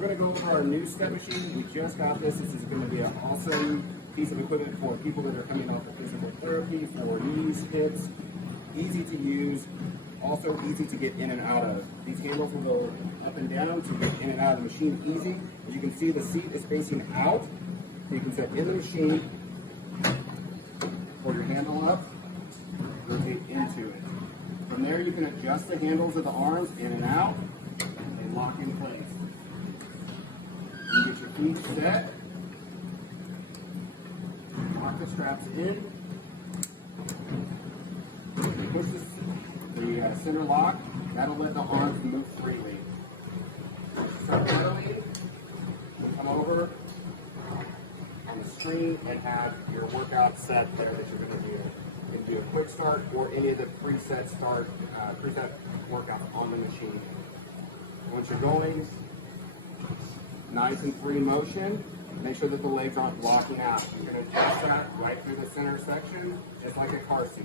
We're going to go over our NuStep machine. We just got this. This is going to be an awesome piece of equipment for people that are coming off of physical therapy, for knees, hips. Easy to use, also easy to get in and out of. These handles will go up and down to get in and out of the machine easy. As you can see, the seat is facing out. You can set in the machine, pull your handle up, rotate into it. From there, you can adjust the handles of the arms in and out and lock in place. You get your feet set, lock the straps in, push the center lock, that'll let the arms move freely. Start pedaling, come over on the screen and have your workout set there that you're going to do. You can do a quick start or any of the preset workouts on the machine. Once you're going, nice and free motion. Make sure that the legs aren't blocking out. You're going to adjust that right through the center section, just like a car seat.